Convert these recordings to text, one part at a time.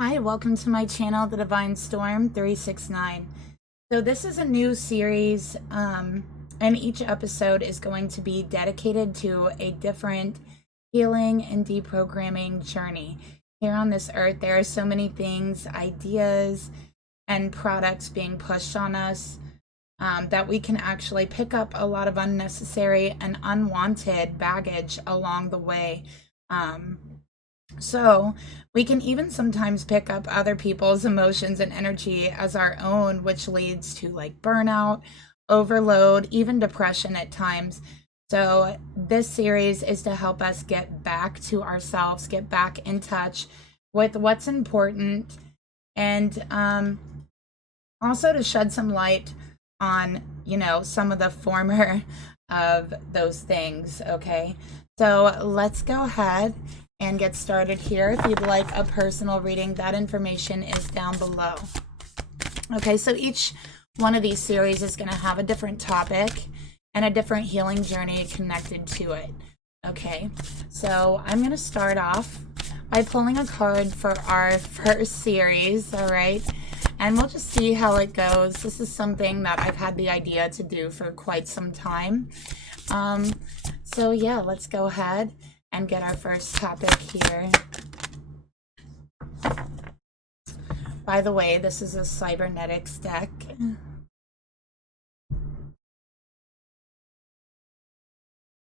Hi, welcome to my channel, The Divine Storm 369. So this is a new series, and each episode is going to be dedicated to a different healing and deprogramming journey. Here on this earth, there are so many things, ideas, and products being pushed on us that we can actually pick up a lot of unnecessary and unwanted baggage along the way. So we can even sometimes pick up other people's emotions and energy as our own, which leads to like burnout, overload, even depression at times. So this series is to help us get back to ourselves, get back in touch with what's important, and also to shed some light on, some of the former of those things, okay? So let's go ahead and get started here. If you'd like a personal reading, that information is down below. Okay, so each one of these series is going to have a different topic and a different healing journey connected to it. Okay, so I'm going to start off by pulling a card for our first series, all right? And we'll just see how it goes. This is something that I've had the idea to do for quite some time. So yeah, let's go ahead and get our first topic here. By the way, this is a cybernetics deck.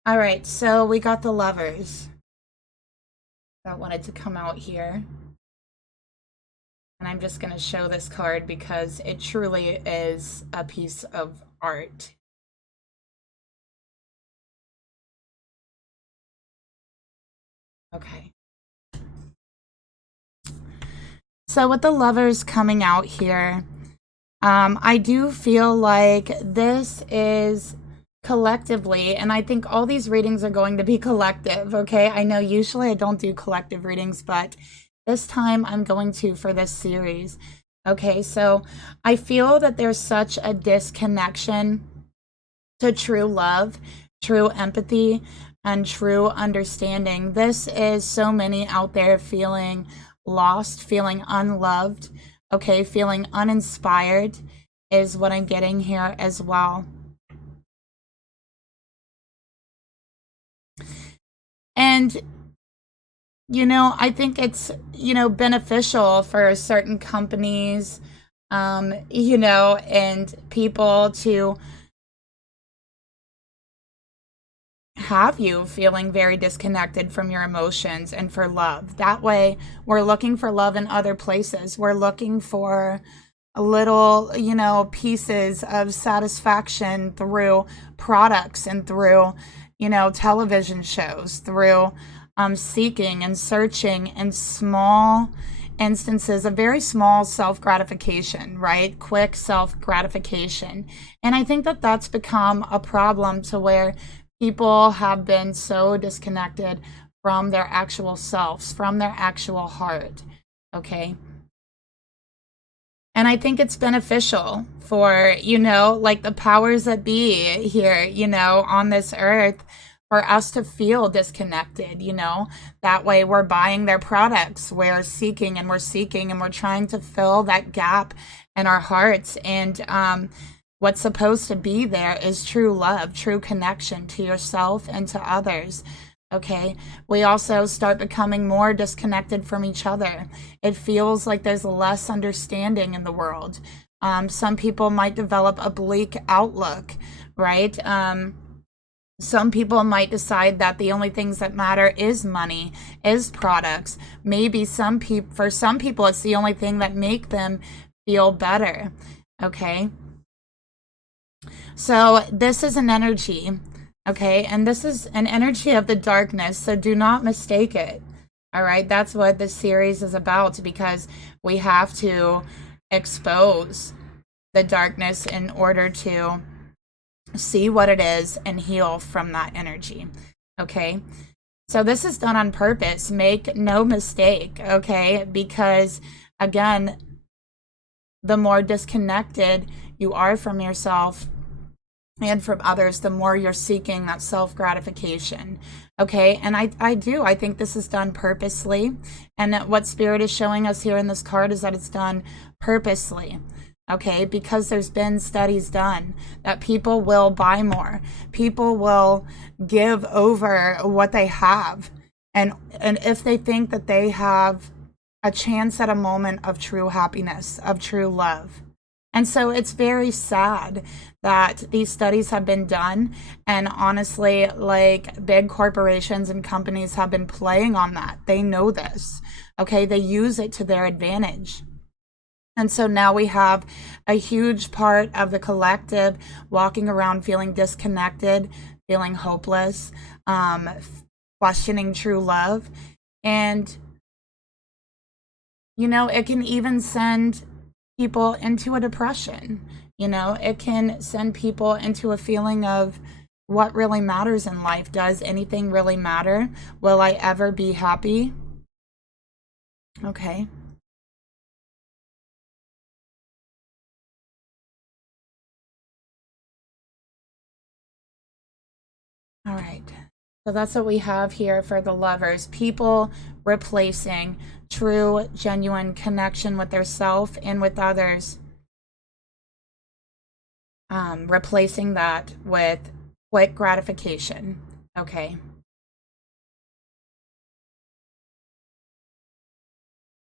All right, so we got the Lovers that wanted to come out here. And I'm just going to show this card because it truly is a piece of art. Okay. So with the Lovers coming out here, I do feel like this is collectively, and I think all these readings are going to be collective, okay? I know usually I don't do collective readings, but this time I'm going to for this series. Okay, so I feel that there's such a disconnection to true love, true empathy, and true understanding. This is so many out there feeling lost, feeling unloved, okay, feeling uninspired is what I'm getting here as well. And I think it's, beneficial for certain companies, and people to have you feeling very disconnected from your emotions and for love. That way, we're looking for love in other places. We're looking for a little, pieces of satisfaction through products and through, television shows, through seeking and searching in small instances of very small self-gratification, right? Quick self-gratification. And I think that that's become a problem to where people have been so disconnected from their actual selves, from their actual heart, okay? And I think it's beneficial for, like the powers that be here, on this earth, for us to feel disconnected, that way we're buying their products, we're seeking and we're trying to fill that gap in our hearts. And what's supposed to be there is true love, true connection to yourself and to others. Okay, we also start becoming more disconnected from each other. It feels like there's less understanding in the world. Some people might develop a bleak outlook, right? Some people might decide that the only things that matter is money, is products. Maybe for some people, it's the only thing that make them feel better. Okay. So this is an energy, okay? And this is an energy of the darkness, so do not mistake it. All right? That's what this series is about, because we have to expose the darkness in order to see what it is and heal from that energy, okay? So this is done on purpose. Make no mistake, okay? Because, again, the more disconnected you are from yourself and from others, the more you're seeking that self-gratification, Okay, and I think this is done purposely. And that what Spirit is showing us here in this card is that it's done purposely. Okay, because there's been studies done that people will buy more. People will give over what they have. And if they think that they have a chance at a moment of true happiness, of true love. And so it's very sad that these studies have been done, and honestly, like, big corporations and companies have been playing on that. They know this, okay? They use it to their advantage. And so now we have a huge part of the collective walking around feeling disconnected, feeling hopeless, questioning true love. And, you know, it can even send people into a depression. You know, it can send people into a feeling of what really matters in life. Does anything really matter? Will I ever be happy? Okay. All right. So that's what we have here for the Lovers. People replacing true, genuine connection with their self and with others. Replacing that with quick gratification. Okay.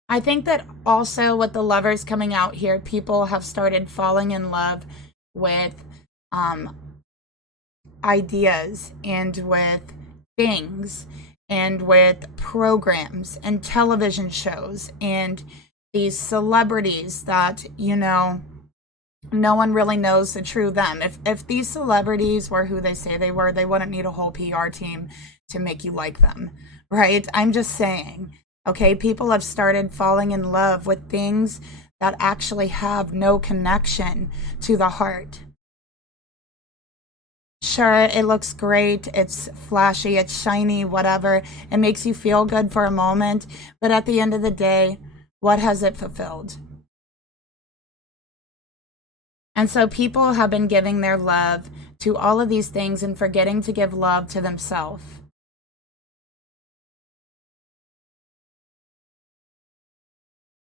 I think that also with the Lovers coming out here, people have started falling in love with ideas and with things and with programs and television shows and these celebrities that, you know, no one really knows the true them. If these celebrities were who they say they were, they wouldn't need a whole PR team to make you like them, right? I'm just saying, okay? People have started falling in love with things that actually have no connection to the heart. Sure, it looks great, it's flashy, it's shiny, whatever. It makes you feel good for a moment, but at the end of the day, what has it fulfilled? And so people have been giving their love to all of these things and forgetting to give love to themselves.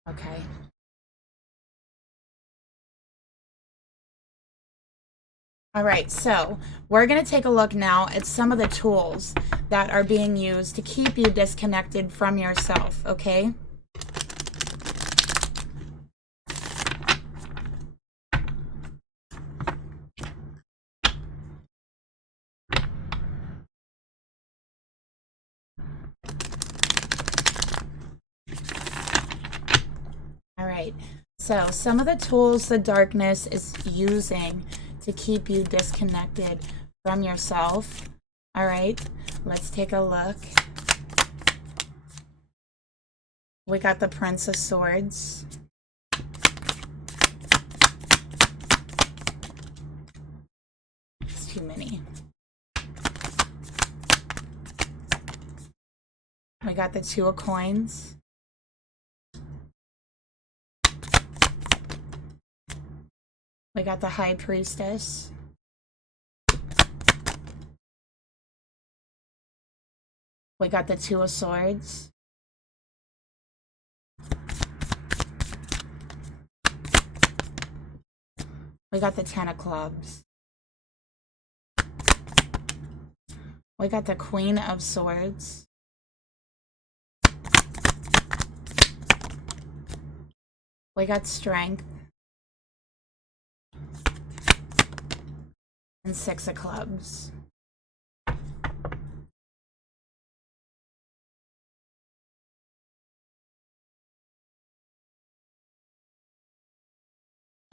Okay. All right, so we're going to take a look now at some of the tools that are being used to keep you disconnected from yourself, okay? All right, so some of the tools the darkness is using to keep you disconnected from yourself. All right, let's take a look. We got the Prince of Swords. It's too many. We got the Two of Coins. We got the High Priestess. We got the Two of Swords. We got the Ten of Clubs. We got the Queen of Swords. We got Strength. And Six of Clubs.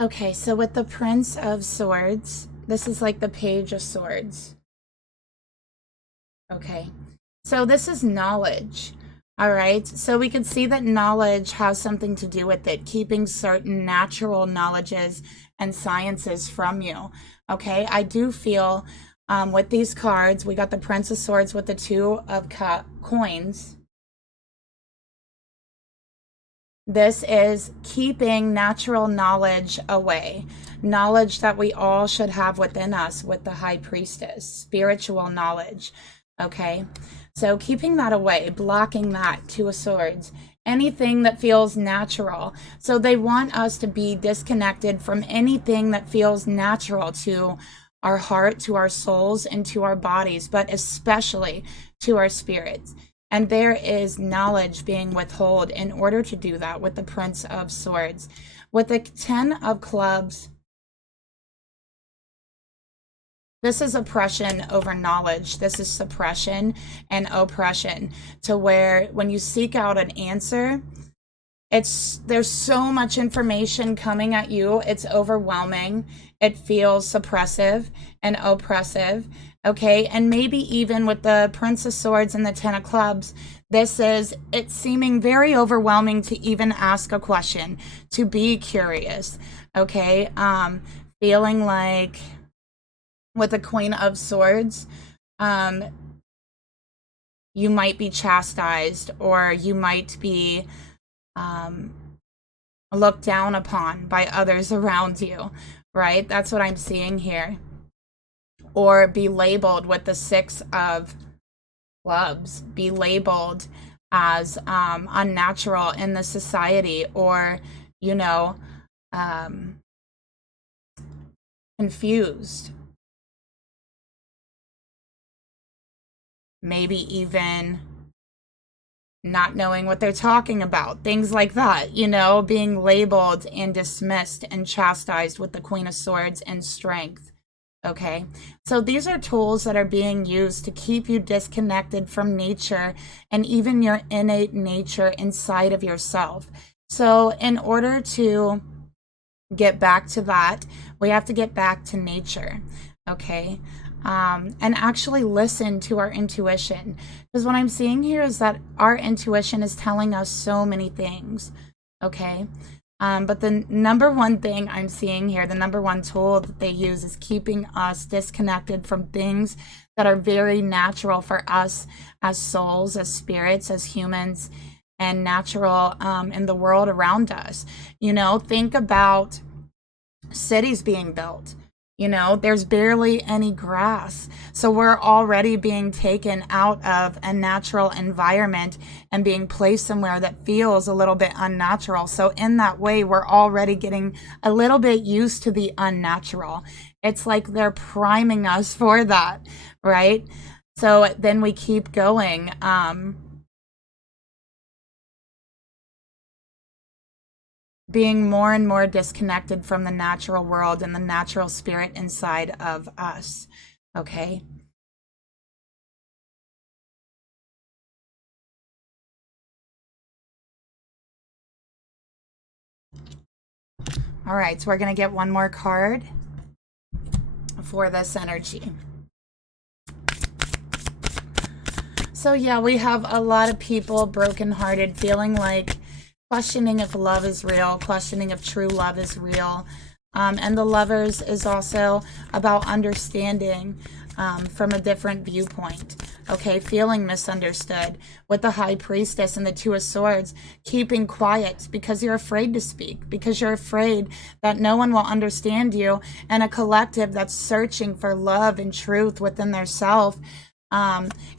Okay, so with the Prince of Swords, this is like the Page of Swords. Okay, so this is knowledge. All right, so we can see that knowledge has something to do with it, keeping certain natural knowledges and sciences from you. Okay, I do feel with these cards, we got the Prince of Swords with the Two of Coins. This is keeping natural knowledge away. Knowledge that we all should have within us with the High Priestess, spiritual knowledge. Okay, so keeping that away, blocking that, Two of Swords, anything that feels natural. So they want us to be disconnected from anything that feels natural to our heart, to our souls, and to our bodies, but especially to our spirits. And there is knowledge being withheld in order to do that with the Prince of Swords. With the Ten of Clubs, this is oppression over knowledge. This is suppression and oppression, to where when you seek out an answer, there's so much information coming at you. It's overwhelming. It feels suppressive and oppressive. Okay, and maybe even with the Prince of Swords and the Ten of Clubs, it's seeming very overwhelming to even ask a question, to be curious. Okay, feeling like with the Queen of Swords, you might be chastised, or you might be looked down upon by others around you, right? That's what I'm seeing here. Or be labeled with the Six of Clubs, be labeled as unnatural in the society, or, you know, confused. Maybe even not knowing what they're talking about, things like that, you know, being labeled and dismissed and chastised with the Queen of Swords and Strength. Okay, so these are tools that are being used to keep you disconnected from nature and even your innate nature inside of yourself. So in order to get back to that, we have to get back to nature. Okay, and actually listen to our intuition, because what I'm seeing here is that our intuition is telling us so many things. Okay, but the number one thing I'm seeing here, the number one tool that they use, is keeping us disconnected from things that are very natural for us as souls, as spirits, as humans, and natural in the world around us. You know, think about cities being built. You know, there's barely any grass. So we're already being taken out of a natural environment and being placed somewhere that feels a little bit unnatural. So in that way, we're already getting a little bit used to the unnatural. It's like they're priming us for that, right? So then we keep going. Being more and more disconnected from the natural world and the natural spirit inside of us. Okay. All right, so we're going to get one more card for this energy. So yeah, we have a lot of people brokenhearted, feeling like questioning if love is real, questioning if true love is real. And the Lovers is also about understanding from a different viewpoint. Okay, feeling misunderstood. With the High Priestess and the Two of Swords, keeping quiet because you're afraid to speak, because you're afraid that no one will understand you, and a collective that's searching for love and truth within their self.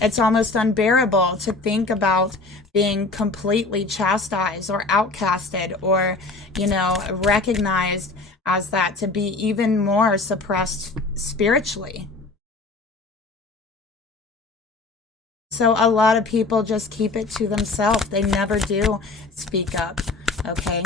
It's almost unbearable to think about being completely chastised or outcasted, or, you know, recognized as that, to be even more suppressed spiritually. So a lot of people just keep it to themselves. They never do speak up, okay?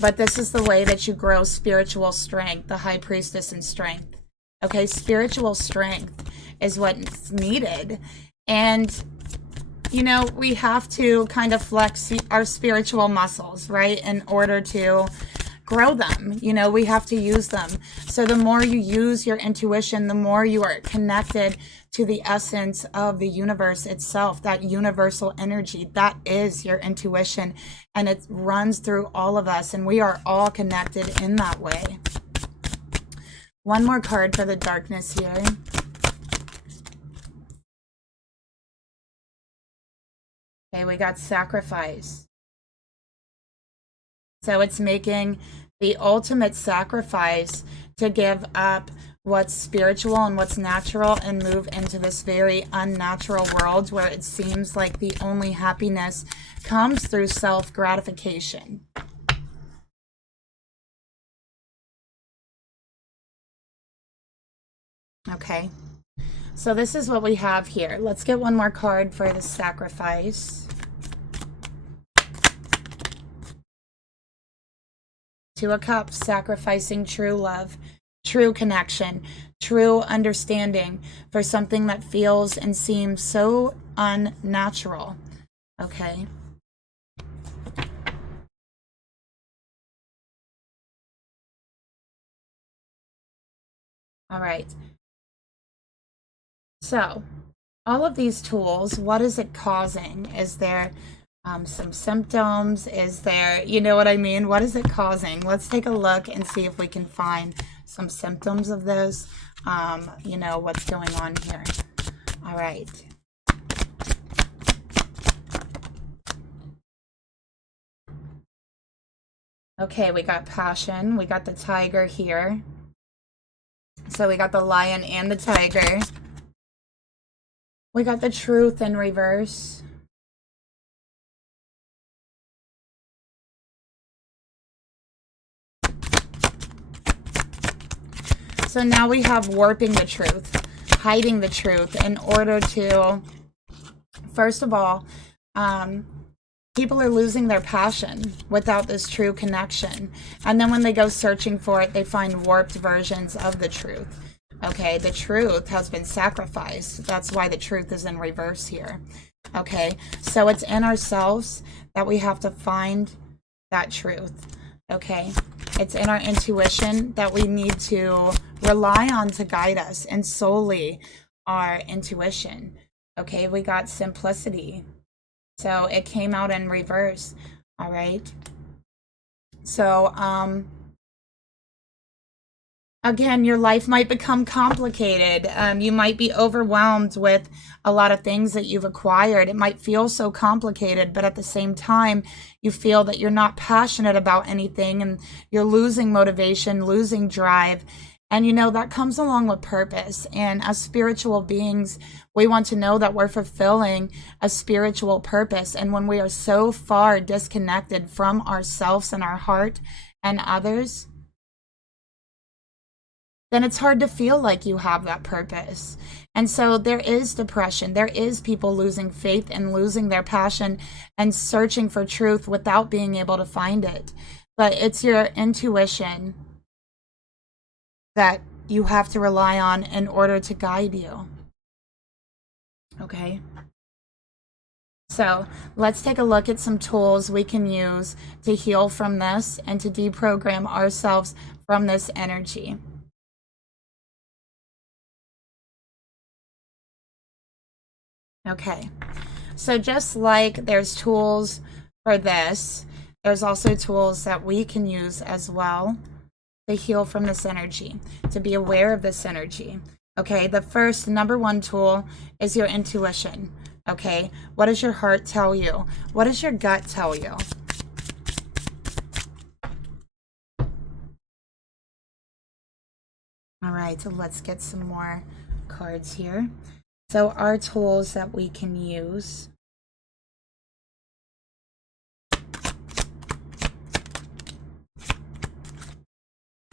But this is the way that you grow spiritual strength, the High Priestess and Strength. Okay, spiritual strength is what's needed. And, you know, we have to kind of flex our spiritual muscles, right, in order to grow them. You know, we have to use them. So the more you use your intuition, the more you are connected to the essence of the universe itself, that universal energy. That is your intuition, and it runs through all of us, and we are all connected in that way. One more card for the darkness here. Okay, we got sacrifice. So it's making the ultimate sacrifice to give up what's spiritual and what's natural and move into this very unnatural world where it seems like the only happiness comes through self-gratification. Okay, so this is what we have here. Let's get one more card for the sacrifice. Two of Cups, sacrificing true love, true connection, true understanding for something that feels and seems so unnatural. Okay. All right. So, all of these tools, what is it causing? Is there some symptoms? Is there, you know what I mean? What is it causing? Let's take a look and see if we can find some symptoms of this. You know, what's going on here. All right. Okay, we got passion. We got the tiger here. So we got the lion and the tiger. We got the truth in reverse. So now we have warping the truth, hiding the truth in order to, first of all, people are losing their passion without this true connection. And then when they go searching for it, they find warped versions of the truth. Okay, the truth has been sacrificed. That's why the truth is in reverse here. Okay, so it's in ourselves that we have to find that truth. Okay, it's in our intuition that we need to rely on to guide us, and solely our intuition. Okay, we got simplicity. So it came out in reverse. All right. So, again, your life might become complicated. You might be overwhelmed with a lot of things that you've acquired. It might feel so complicated, but at the same time, you feel that you're not passionate about anything and you're losing motivation, losing drive. And you know, that comes along with purpose. And as spiritual beings, we want to know that we're fulfilling a spiritual purpose. And when we are so far disconnected from ourselves and our heart and others, then it's hard to feel like you have that purpose. And so there is depression. There is people losing faith and losing their passion and searching for truth without being able to find it. But it's your intuition that you have to rely on in order to guide you. Okay? So let's take a look at some tools we can use to heal from this and to deprogram ourselves from this energy. Okay, so just like there's tools for this, there's also tools that we can use as well to heal from this energy, to be aware of this energy. Okay, the first, number one tool is your intuition. Okay, what does your heart tell you? What does your gut tell you? All right, so let's get some more cards here. So our tools that we can use.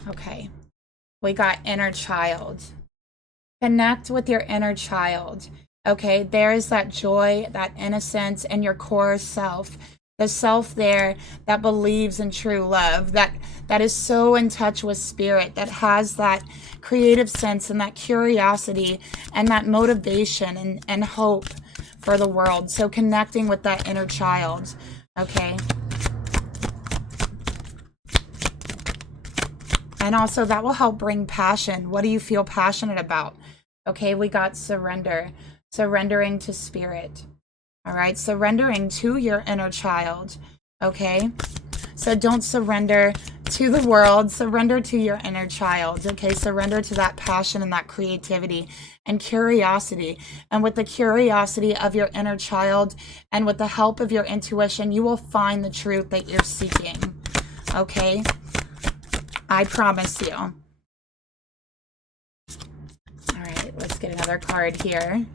Okay, we got inner child. Connect with your inner child. Okay, there is that joy, that innocence in your core self. The self there that believes in true love, that is so in touch with spirit, that has that creative sense and that curiosity and that motivation and hope for the world. So connecting with that inner child, okay? And also that will help bring passion. What do you feel passionate about? Okay, we got surrender, surrendering to spirit. All right, surrendering to your inner child, okay? So don't surrender to the world, surrender to your inner child, okay? Surrender to that passion and that creativity and curiosity. And with the curiosity of your inner child and with the help of your intuition, you will find the truth that you're seeking, okay? I promise you. let's get another card here.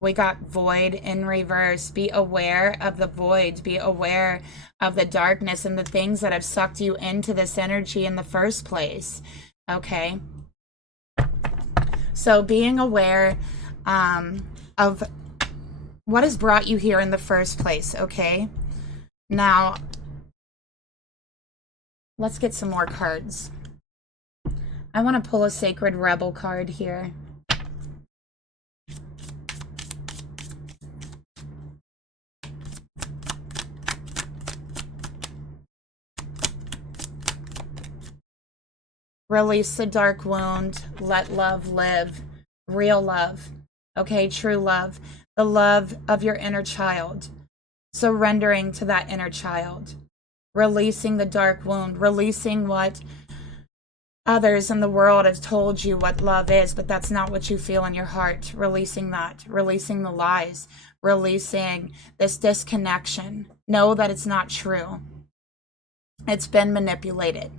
We got void in reverse. Be aware of the void. Be aware of the darkness and the things that have sucked you into this energy in the first place. Okay. So being aware of what has brought you here in the first place. Okay. Now, let's get some more cards. I want to pull a Sacred Rebel card here. Release the dark wound. Let love live. Real love. Okay, true love. The love of your inner child. Surrendering to that inner child. Releasing the dark wound. Releasing what others in the world have told you what love is, but that's not what you feel in your heart. Releasing that. Releasing the lies. Releasing this disconnection. Know that it's not true. It's been manipulated.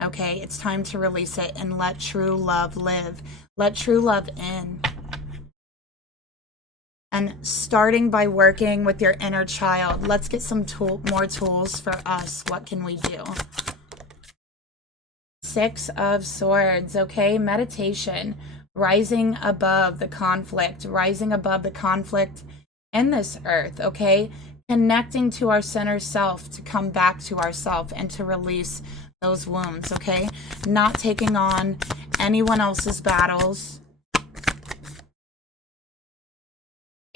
Okay, it's time to release it and let true love live. Let true love in. And starting by working with your inner child, let's get some more tools for us. What can we do? Six of Swords, okay? Meditation, rising above the conflict in this earth, okay? Connecting to our center self to come back to ourself and to release those wounds, okay? Not taking on anyone else's battles.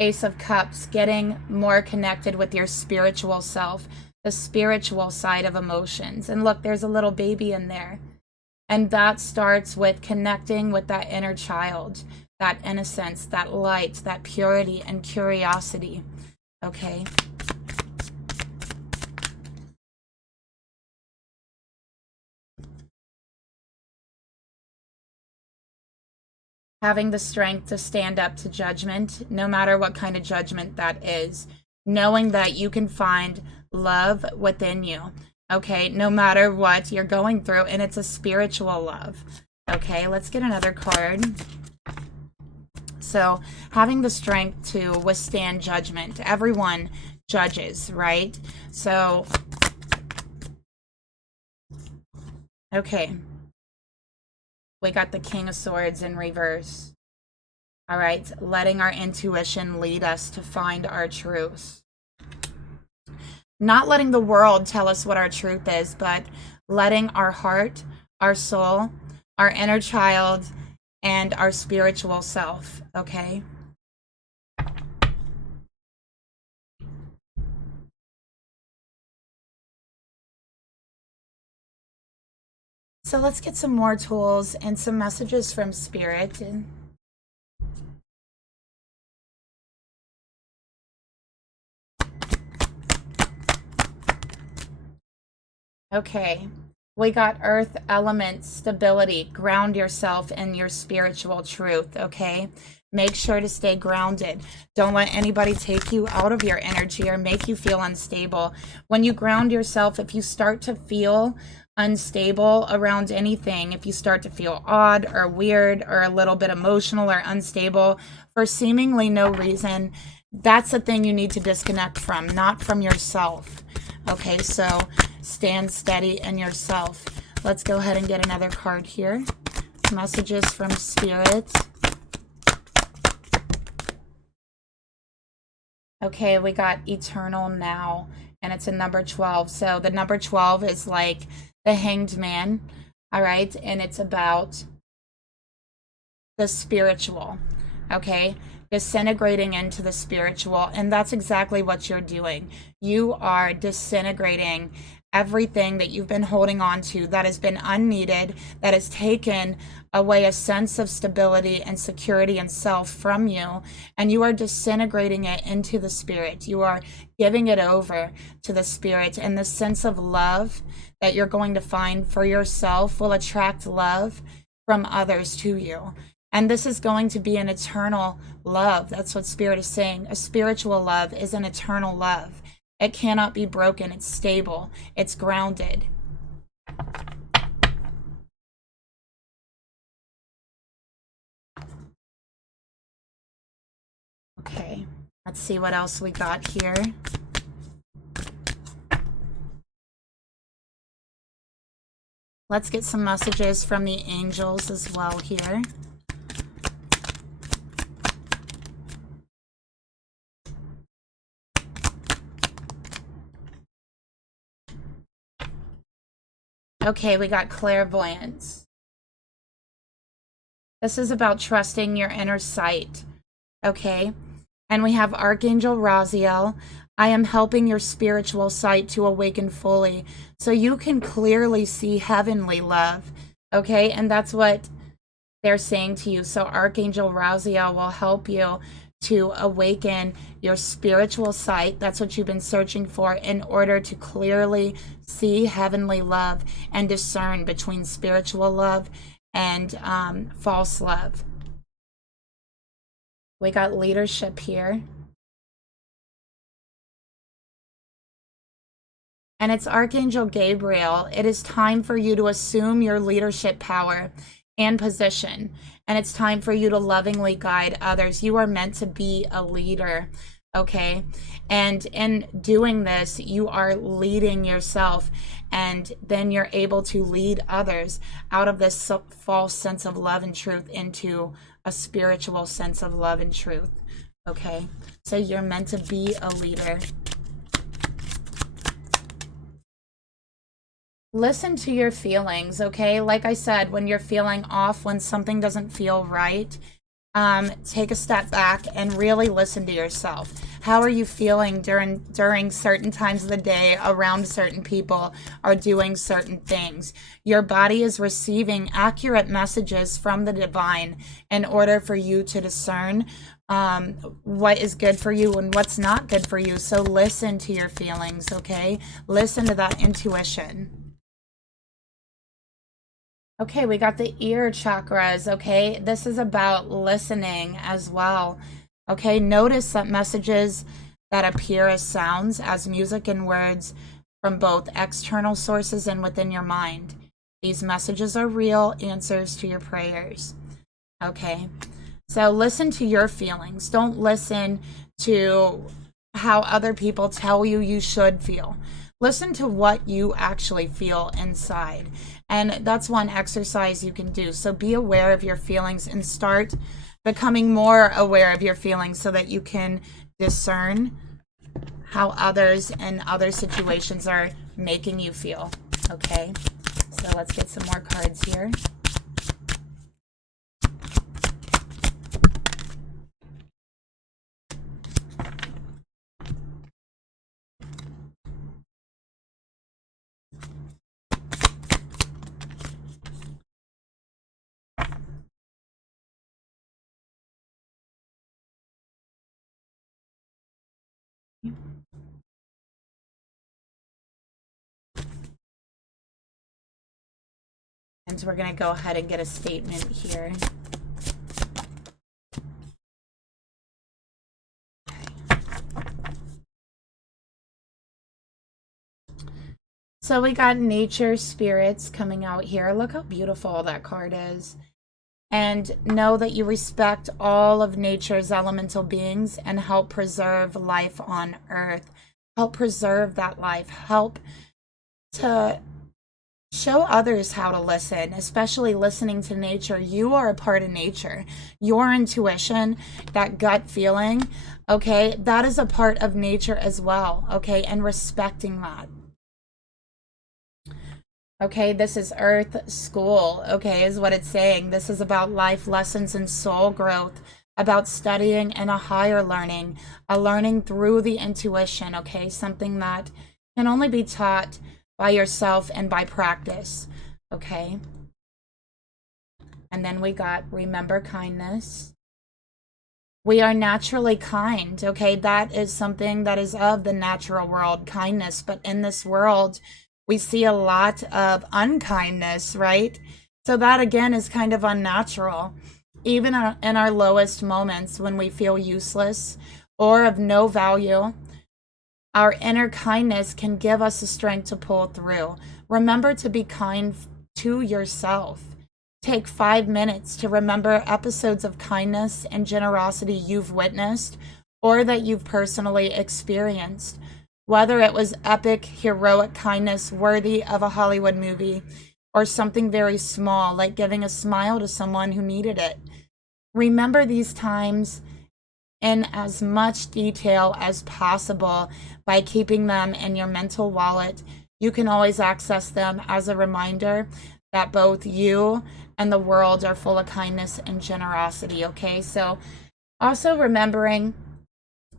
Ace of Cups, getting more connected with your spiritual self, the spiritual side of emotions. And look, there's a little baby in there. And that starts with connecting with that inner child, that innocence, that light, that purity and curiosity, okay? Having the strength to stand up to judgment, no matter what kind of judgment that is. Knowing that you can find love within you, okay? No matter what you're going through, and it's a spiritual love. Okay, let's get another card. So, having the strength to withstand judgment. Everyone judges, right? So, okay. We got the King of Swords in reverse. All right, letting our intuition lead us to find our truth. Not letting the world tell us what our truth is, but letting our heart, our soul, our inner child, and our spiritual self, okay? So let's get some more tools and some messages from Spirit. Okay, we got earth element stability. Ground yourself in your spiritual truth, okay? Make sure to stay grounded. Don't let anybody take you out of your energy or make you feel unstable. When you ground yourself, if you start to feel unstable around anything, if you start to feel odd or weird or a little bit emotional or unstable for seemingly no reason, that's the thing you need to disconnect from, not from yourself. Okay, so stand steady in yourself. Let's go ahead and get another card here. Messages from Spirit. Okay, we got Eternal Now, and it's a number 12. So the number 12 is like the Hanged Man, all right? And it's about the spiritual, okay? Disintegrating into the spiritual, and that's exactly what you're doing. You are disintegrating everything that you've been holding on to that has been unneeded, that has taken away a sense of stability and security and self from you, and you are disintegrating it into the Spirit. You are giving it over to the Spirit, and the sense of love that you're going to find for yourself will attract love from others to you. And this is going to be an eternal love. That's what Spirit is saying. A spiritual love is an eternal love. It cannot be broken. It's stable. It's grounded. Okay, let's see what else we got here. Let's get some messages from the angels as well here. Okay, we got clairvoyance. This is about trusting your inner sight. Okay, and we have Archangel Raziel. I am helping your spiritual sight to awaken fully so you can clearly see heavenly love. Okay, and that's what they're saying to you. So Archangel Raziel will help you to awaken your spiritual sight. That's what you've been searching for in order to clearly see heavenly love and discern between spiritual love and false love. We got leadership here. And it's Archangel Gabriel. It is time for you to assume your leadership power and position. And it's time for you to lovingly guide others. You are meant to be a leader, okay? And in doing this, you are leading yourself, and then you're able to lead others out of this false sense of love and truth into a spiritual sense of love and truth, okay? So you're meant to be a leader. Listen to your feelings, okay? Like I said, when you're feeling off, when something doesn't feel right, take a step back and really listen to yourself. How are you feeling during certain times of the day, around certain people, or doing certain things? Your body is receiving accurate messages from the divine in order for you to discern what is good for you and what's not good for you. So listen to your feelings, okay? Listen to that intuition. Okay, we got the ear chakras, okay? This is about listening as well, okay? Notice that messages that appear as sounds, as music and words from both external sources and within your mind. These messages are real answers to your prayers, okay? So listen to your feelings. Don't listen to how other people tell you you should feel. Listen to what you actually feel inside. And that's one exercise you can do. So be aware of your feelings and start becoming more aware of your feelings so that you can discern how others and other situations are making you feel. Okay, so let's get some more cards here. And so we're going to go ahead and get a statement here. So we got nature spirits coming out here. Look how beautiful that card is. And know that you respect all of nature's elemental beings and help preserve life on earth. Help preserve that life. Help to show others how to listen, especially listening to nature. You are a part of nature. Your intuition, that gut feeling, okay, that is a part of nature as well, okay, and respecting that. Okay, this is Earth School, okay, is what it's saying. This is about life lessons and soul growth, about studying and a higher learning, a learning through the intuition, okay, something that can only be taught by yourself and by practice, okay? And then we got remember kindness. We are naturally kind, okay? That is something that is of the natural world, kindness. But in this world, we see a lot of unkindness, right? So that again is kind of unnatural. Even in our lowest moments when we feel useless or of no value, our inner kindness can give us the strength to pull through. Remember to be kind to yourself. Take 5 minutes to remember episodes of kindness and generosity you've witnessed or that you've personally experienced. Whether it was epic, heroic kindness worthy of a Hollywood movie, or something very small like giving a smile to someone who needed it. Remember these times in as much detail as possible by keeping them in your mental wallet. You can always access them as a reminder that both you and the world are full of kindness and generosity, okay? So also remembering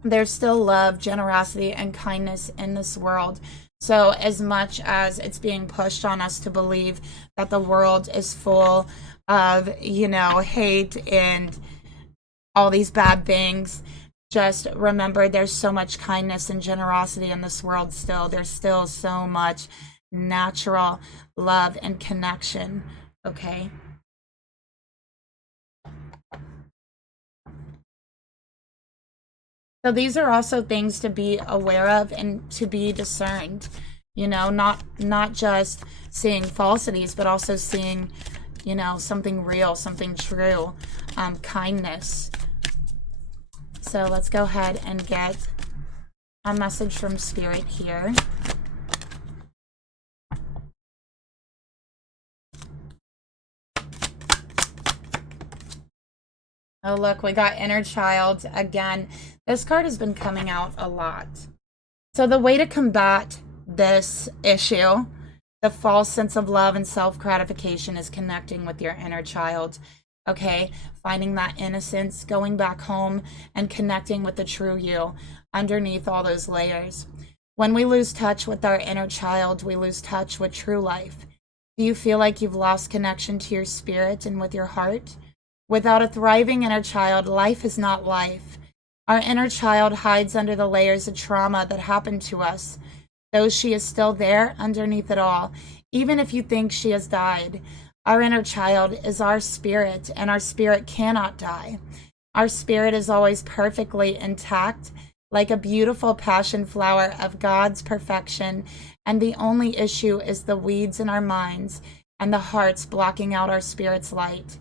there's still love, generosity, and kindness in this world. So as much as it's being pushed on us to believe that the world is full of, hate and all these bad things, just remember there's so much kindness and generosity in this world still. There's still so much natural love and connection, okay? So these are also things to be aware of and to be discerned, not just seeing falsities, but also seeing, something real, something true, kindness. So let's go ahead and get a message from Spirit here. Oh, look, we got inner child again. This card has been coming out a lot. So the way to combat this issue, the false sense of love and self-gratification, is connecting with your inner child, okay? Finding that innocence, going back home and connecting with the true you underneath all those layers. When we lose touch with our inner child, we lose touch with true life. Do you feel like you've lost connection to your spirit and with your heart? Without a thriving inner child, life is not life. Our inner child hides under the layers of trauma that happened to us. Though she is still there underneath it all, even if you think she has died. Our inner child is our spirit, and our spirit cannot die. Our spirit is always perfectly intact, like a beautiful passion flower of God's perfection, and the only issue is the weeds in our minds and the hearts blocking out our spirit's light.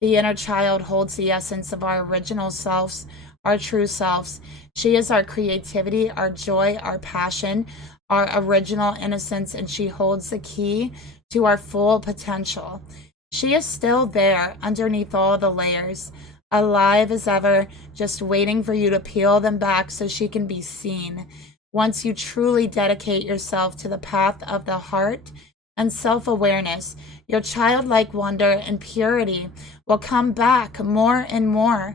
The inner child holds the essence of our original selves, our true selves. She is our creativity, our joy, our passion, our original innocence, and she holds the key to our full potential. She is still there underneath all the layers, alive as ever, just waiting for you to peel them back so she can be seen. Once you truly dedicate yourself to the path of the heart and self-awareness, your childlike wonder and purity will come back more and more.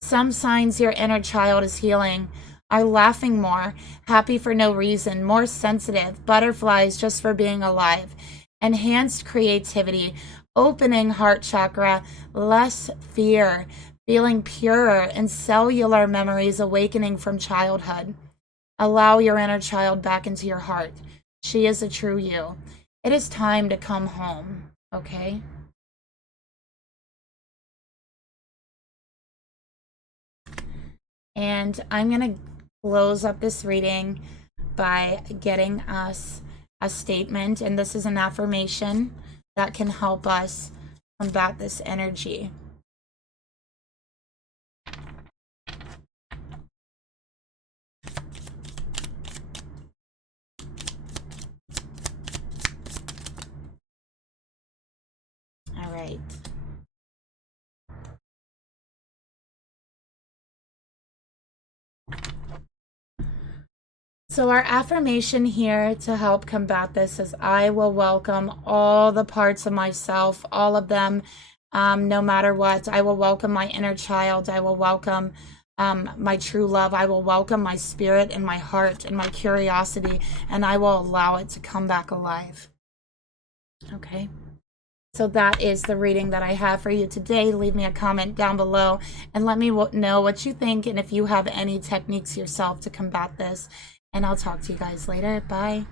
Some signs your inner child is healing are laughing more, happy for no reason, more sensitive, butterflies just for being alive, enhanced creativity, opening heart chakra, less fear, feeling purer, and cellular memories awakening from childhood. Allow your inner child back into your heart. She is a true you. It is time to come home, okay? And I'm going to close up this reading by getting us a statement. And this is an affirmation that can help us combat this energy. All right. So our affirmation here to help combat this is, I will welcome all the parts of myself, all of them, no matter what. I will welcome my inner child. I will welcome my true love. I will welcome my spirit and my heart and my curiosity, and I will allow it to come back alive. Okay. So that is the reading that I have for you today. Leave me a comment down below and let me know what you think and if you have any techniques yourself to combat this. And I'll talk to you guys later. Bye.